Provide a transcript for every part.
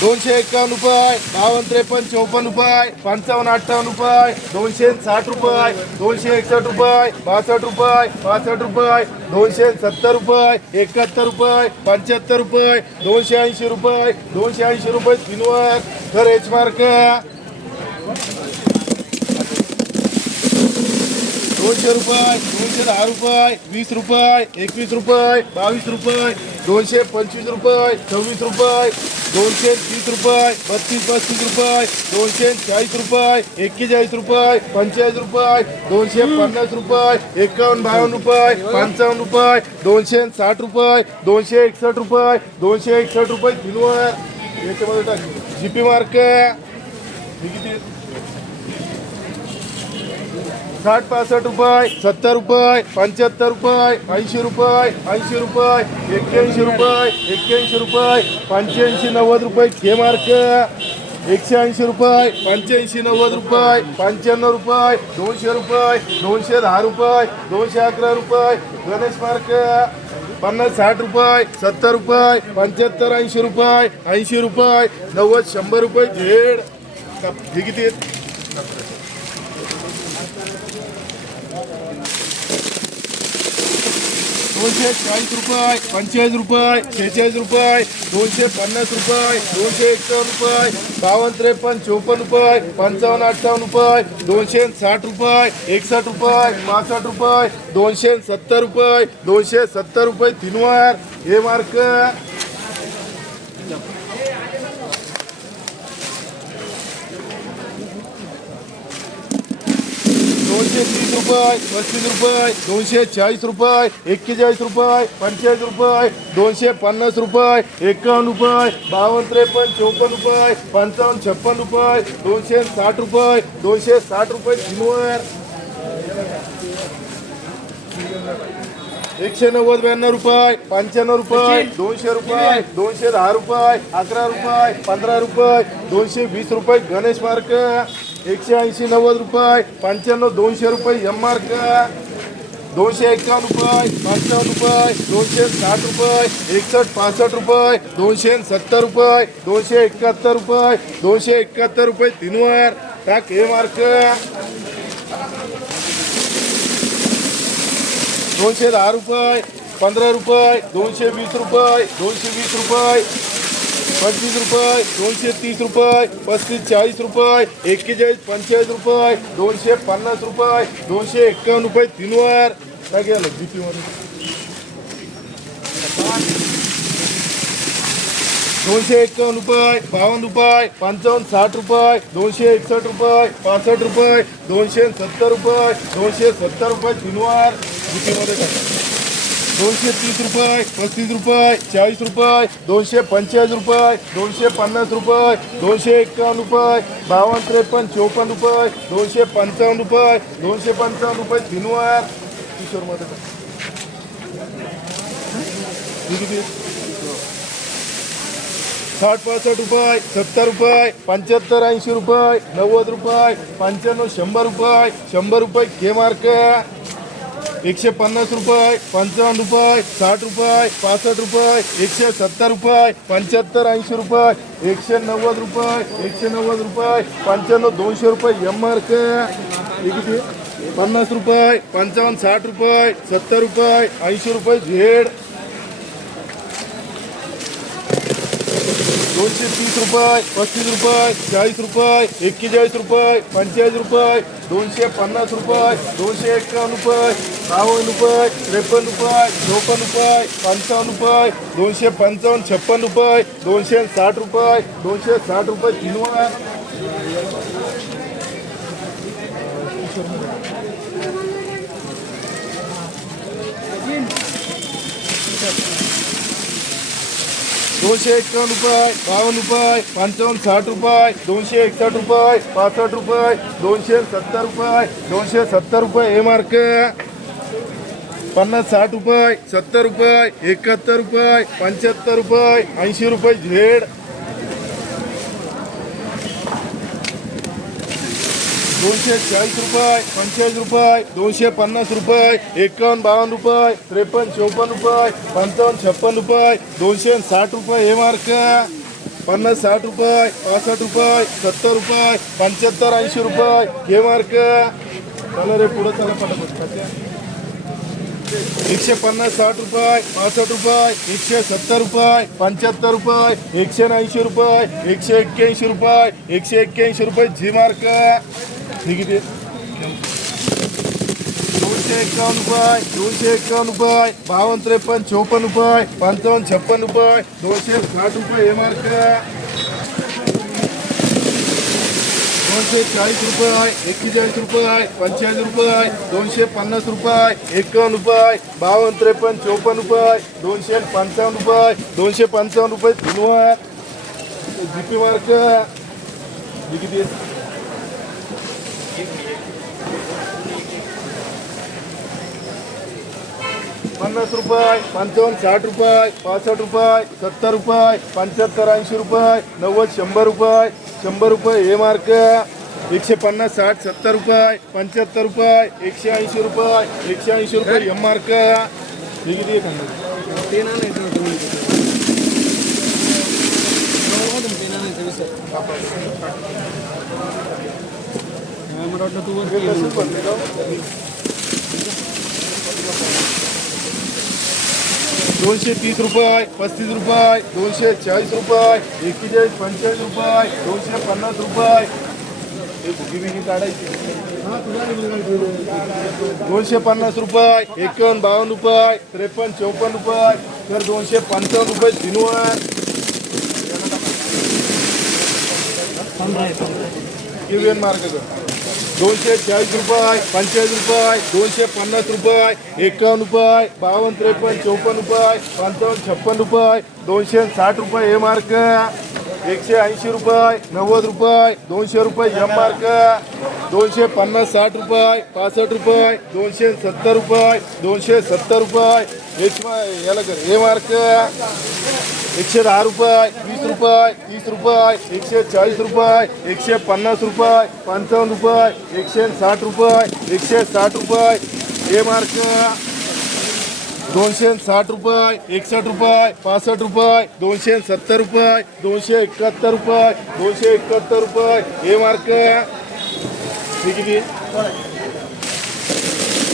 दोनशे एकावन्न रुपये बावन्न त्रेपन्न चौपन्न रुपये पंचावन्न अठ्ठावन्न रुपये दोनशे साठ रुपये दोनशे एकसष्ट रुपये बासष्ट रुपये पासष्ट रुपये दोनशे सत्तर रुपये एकाहत्तर रुपये पंच्याहत्तर रुपये दोनशे ऐंशी रुपये दोनशे ऐंशी रुपये तीनवर तर एच मार्क. दोनशे रुपये दोनशे दहा रुपये वीस रुपये एकवीस रुपये बावीस रुपये दोनशे पंचवीस रुपये सव्वीस रुपये दोनशे तीस रुपये बत्तीस पस्तीस रुपये दोनशे चाळीस रुपये एक्केचाळीस रुपये पंचेचाळीस रुपये दोनशे पन्नास रुपये एकावन्न बावन्न रुपये पंचावन्न रुपये दोनशे साठ रुपये दोनशे एकसष्ट रुपये दोनशे एकसष्ट रुपये किलोवर याच्यामध्ये टाक. जीपी मार्क किती? साठ पासष्ट रुपये सत्तर रुपये पंच्याहत्तर रुपये ऐंशी रुपये ऐंशी रुपये एक्क्याऐंशी रुपये एक्क्याऐंशी रुपये पंच्याऐंशी नव्वद रुपये के मार्क. एकशे ऐंशी रुपये पंच्याऐंशी नव्वद रुपये पंच्याण्णव रुपये दोनशे रुपये दोनशे दहा रुपये दोनशे अकरा रुपये गणेश मार्क. पन्नास साठ रुपये सत्तर रुपये पंच्याहत्तर ऐंशी रुपये ऐंशी रुपये नव्वद शंभर रुपये झेड. हे किती दोनशे चाळीस रुपये पंचेचाळीस रुपये शेहेचाळीस रुपये दोनशे पन्नास रुपये दोनशे एकावन्न रुपये बावन्न त्रेपन्न चोपन्न रुपये पंचावन्न अठ्ठावन्न रुपये दोनशे साठ रुपये एकसष्ट रुपये पासष्ट रुपये दोनशे सत्तर रुपये दोनशे सत्तर रुपये तीनवार हे मार्क दोनशे तीस रुपये पस्तीस रुपये दोनशे चाळीस रुपये एक्केचाळीस रुपये पंचेचाळीस रुपये दोनशे पन्नास रुपये एकावन्न रुपये बावन्न त्रेपन्न चौपन्न रुपये पंचावन्न छप्पन्न रुपये दोनशे साठ रुपये दोनशे साठ रुपये तीनवर एकशे नव्वद ब्याण्णव रुपये पंच्याण्णव रुपये दोनशे रुपये दोनशे दहा रुपये अकरा रुपये पंधरा रुपये दोनशे वीस रुपये गणेश मार्क. एकशे ऐंशी नव्वद रुपये पंच्याण्णव दोनशे रुपये एम का दोनशे एक्कावन्न रुपये पंचावन्न रुपये दोनशे साठ रुपये एकसष्ट पासष्ट रुपये दोनशे सत्तर रुपये दोनशे एकाहत्तर रुपये दोनशे एकाहत्तर रुपये तीनवर टाक हे मार्क दोनशे दहा रुपये पंधरा रुपये दोनशे वीस रुपये दोनशे वीस रुपये पंचवीस रुपये दोनशे तीस रुपये पस्तीस चाळीस रुपये एक्केचाळीस पंचेचाळीस रुपये दोनशे पन्नास रुपये दोनशे एक्कावन्न रुपये तीनवर. काय गेलं जीपी दोनशे एक्कावन्न रुपये बावन्न रुपये पंचावन्न साठ रुपये दोनशे एकसष्ट रुपये पासष्ट रुपये दोनशे सत्तर रुपये दोनशे सत्तर रुपये तीनवार. जीपीमध्ये टाका. दोनशे तीस रुपये पस्तीस रुपये चाळीस रुपये दोनशे पंचेचाळीस रुपये दोनशे पन्नास रुपये दोनशे एक्कावन्न रुपये बावन्न त्रेपन्न चौपन्न रुपये दोनशे पंचावन्न रुपये दोनशे पंचावन्न रुपये तीनवार किशोरमध्ये साठ पासष्ट रुपये सत्तर रुपये पंच्याहत्तर ऐंशी रुपये नव्वद रुपये पंच्याण्णव शंभर रुपये शंभर रुपये के मार्क एकशे पन्नास रुपये पंचावन्न रुपये साठ रुपये पासष्ट रुपये एकशे सत्तर रुपये पंच्याहत्तर ऐंशी रुपये एकशे नव्वद रुपये एकशे नव्वद रुपये पंच्याण्णव दोनशे रुपये एम आर के किती? पन्नास रुपये पंचावन्न साठ रुपये सत्तर रुपये ऐंशी रुपये झेड दोनशे तीस रुपये पस्तीस रुपये चाळीस रुपये एक्केचाळीस रुपये पंचेचाळीस रुपये दोनशे पन्नास रुपये दोनशे एक्कावन्न रुपये बावन्न रुपये त्रेपन्न रुपये चौपन्न रुपये पंचावन्न रुपये दोनशे पंचावन्न छप्पन रुपये दोनशे साठ रुपये दोनशे साठ रुपये तीनवर दोनशे एकावन्न रुपये बावन्न रुपये पंचावन्न साठ रुपये दोनशे एकसष्ट रुपये पासष्ट रुपये दोनशे सत्तर रुपये दोनशे सत्तर रुपये हे मार्क पन्नास साठ रुपये सत्तर रुपये एकाहत्तर रुपये पंच्याहत्तर रुपये ऐंशी रुपये झेड. दोनशे चाळीस रुपये पंचेचाळीस रुपये दोनशे पन्नास रुपये एकावन्न बावन्न रुपये त्रेपन्न चौपन्न रुपये पंचावन्न छप्पन्न रुपये दोनशे साठ रुपये हे मार्क पन्नास साठ रुपये पासष्ट रुपये सत्तर रुपये पंच्याहत्तर ऐंशी रुपये हे मार्क चला रे पुढं चला पटापट. एकशे पन्नास साठ रुपये पासष्ट रुपये एकशे सत्तर रुपये पंच्याहत्तर रुपये एकशे ऐंशी रुपये एकशे एक्क्याऐंशी रुपये एकशे एक्क्याऐंशी रुपये झी मार्क हे किती दोनशे एकावन्न रुपये, दोनशे एकावन्न रुपये, बावन्न त्रेपन्न, चोपन्न रुपये, पंचावन्न छप्पन रुपये, दोनशे साठ रुपये हे मार्क. दोनशे चाळीस रुपये, एक्केचाळीस रुपये पंचेचाळीस रुपये, दोनशे पन्नास रुपये एकावन्न रुपये, बावन्न त्रेपन्न, चोपन्न रुपये, दोनशे पंचावन्न रुपये, दोनशे पंचावन्न रुपये धुनवर जीपी मार्क. किती पन्नास रुपये पंचावन्न साठ रुपये पासष्ट रुपये सत्तर रुपये पंच्याहत्तर ऐंशी रुपये नव्वद शंभर रुपये शंभर रुपये हे मार्क एकशे पन्नास साठ सत्तर रुपये पंच्याहत्तर रुपये एकशे ऐंशी रुपये एकशे ऐंशी रुपये एम मार्क हे किती मला वाटलं तू दोनशे तीस रुपये पस्तीस रुपये दोनशे चाळीस रुपये एक्केचाळीस पंचेचाळीस रुपये दोनशे पन्नास रुपये. हे बुकी बिकी काढायची. दोनशे पन्नास रुपये एकावन्न बावन्न रुपये त्रेपन्न चौपन्न रुपये तर दोनशे पंचावन्न रुपये दिनवर केवीएन मार्ग दोनशे चाळीस रुपये पंचेचाळीस रुपये दोनशे पन्नास रुपये एकावन्न रुपये बावन्न त्रेपन्न चौपन्न रुपये पंचावन्न छप्पन रुपये दोनशे साठ रुपये हे मार्क एकशे ऐंशी रुपये नव्वद रुपये दोनशे रुपये एम मार्क दोनशे पन्नास साठ रुपये पासष्ट रुपये दोनशे सत्तर रुपये दोनशे सत्तर रुपये. एच याला कर आर मार्क एकशे दहा रुपये वीस रुपये तीस रुपये एकशे चाळीस रुपये एकशे पन्नास रुपये पंचावन्न रुपये एकशे साठ रुपये एकशे साठ रुपये. हे मार्क दोनशे साठ रुपये एकसष्ट रुपये पासष्ट रुपये दोनशे सत्तर रुपये दोनशे एकाहत्तर रुपये दोनशे एकाहत्तर रुपये. हे मार्क हे किती?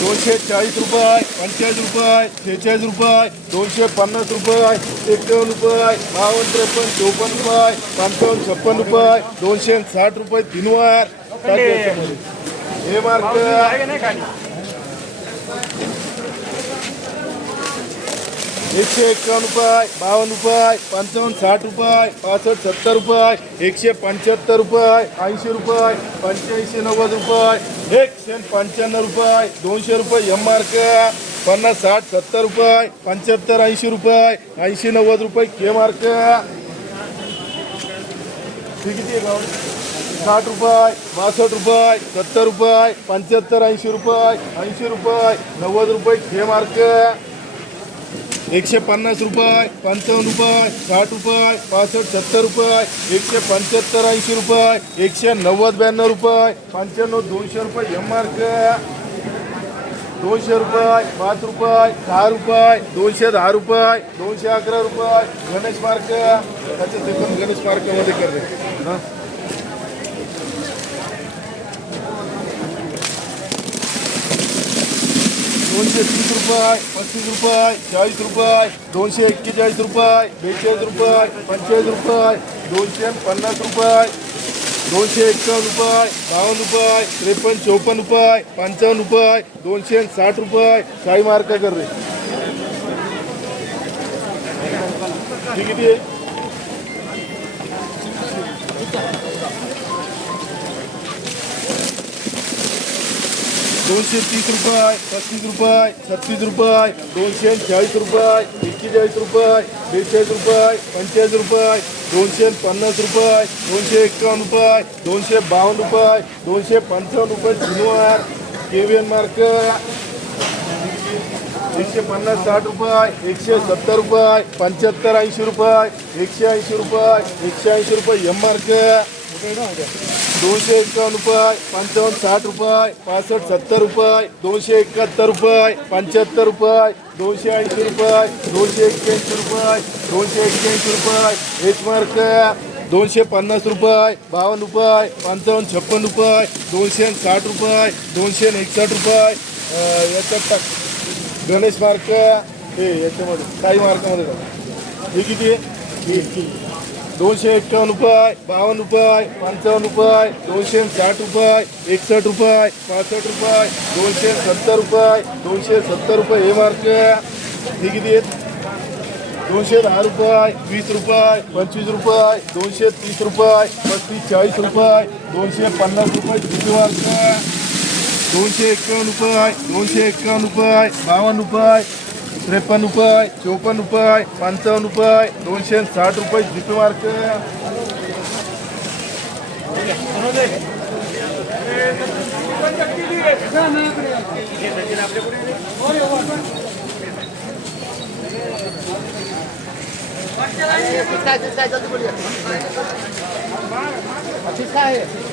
दोनशे चाळीस रुपये पंचेचाळीस रुपये शेहेचाळीस रुपये दोनशे पन्नास रुपये एकावन्न रुपये बावन्न त्रेपन्न चौपन्न रुपये पंचावन्न छप्पन रुपये दोनशे साठ रुपये तीनवर. हे एकशे एकावन्न रुपये बावन्न रुपये पंचावन्न साठ रुपये पासष्ट सत्तर रुपये एकशे पंच्याहत्तर रुपये ऐंशी रुपये पंच्याऐंशी नव्वद रुपये एकशे पंच्याण्णव रुपये दोनशे रुपये एम मार्क पन्नास साठ सत्तर रुपये पंच्याहत्तर ऐंशी रुपये ऐंशी नव्वद रुपये के मार्क किती आहे साठ रुपये बासष्ट रुपये सत्तर रुपये पंच्याहत्तर ऐंशी रुपये ऐंशी रुपये नव्वद रुपये के मार्क एकशे पन्नास रुपये पंचावन्न रुपये साठ रुपये पासष्ट सत्तर रुपये एकशे पंच्याहत्तर ऐंशी रुपये एकशे नव्वद ब्याण्णव रुपये पंच्याण्णव दोनशे रुपये एम आर दोनशे रुपये पाच रुपये दहा रुपये दोनशे दहा रुपये दोनशे अकरा रुपये गणेश मार्क त्याचे पण गणेश मार्कामध्ये कर रे हां दोनशे तीस रुपये पस्तीस रुपये चाळीस रुपये दोनशे एक्केचाळीस रुपये बेचाळीस रुपये पंचेचाळीस रुपये दोनशे पन्नास रुपये दोनशे एक्कावन्न रुपये बावन्न रुपये त्रेपन्न चौपन्न रुपये पंचावन्न रुपये दोनशे साठ रुपये काही मार्क कर रे. हे किती दोनशे तीस रुपये, पस्तीस रुपये, छत्तीस रुपये, दोनशे चाळीस रुपये, एक्केचाळीस रुपये, बेचाळीस रुपये, पंचेचाळीस रुपये, दोनशे पन्नास रुपये, दोनशे एकावन्न रुपये, दोनशे बावन्न रुपये, दोनशे पंचावन्न रुपये जुनवार केवीएन मार्क, एकशे पन्नास साठ रुपये, एकशे सत्तर रुपये, पंच्याहत्तर ऐंशी रुपये, एकशे ऐंशी रुपये, एकशे ऐंशी रुपये एम मार्क दोनशे एकावन्न रुपये पंचावन्न साठ रुपये पासष्ट सत्तर रुपये दोनशे एकाहत्तर रुपये पंच्याहत्तर रुपये दोनशे ऐंशी रुपये दोनशे एक्क्याऐंशी रुपये दोनशे एक्क्याऐंशी रुपये हेच मार्क दोनशे पन्नास रुपये बावन्न रुपये पंचावन्न छप्पन रुपये दोनशे साठ रुपये दोनशे एकसष्ट रुपये याच्यात टाक. गणेश मार्क हे याच्यामध्ये काही मार्कामध्ये हे किती आहे? दोनशे एक्कावन्न रुपये बावन्न रुपये पंचावन्न रुपये दोनशे साठ रुपये एकसष्ट रुपये पासष्ट रुपये दोनशे सत्तर रुपये दोनशे सत्तर रुपये हे मार्क हे किती आहेत? दोनशे दहा रुपये वीस रुपये पंचवीस रुपये दोनशे तीस रुपये पस्तीस चाळीस रुपये दोनशे पन्नास रुपये किती मार्क दोनशे एक्कावन्न रुपये दोनशे एक्कावन्न रुपये बावन्न रुपये त्रेपन्न रुपये चौपन्न रुपये पंचावन्न रुपये दोनशे साठ रुपये जिपी मार्क. आहे.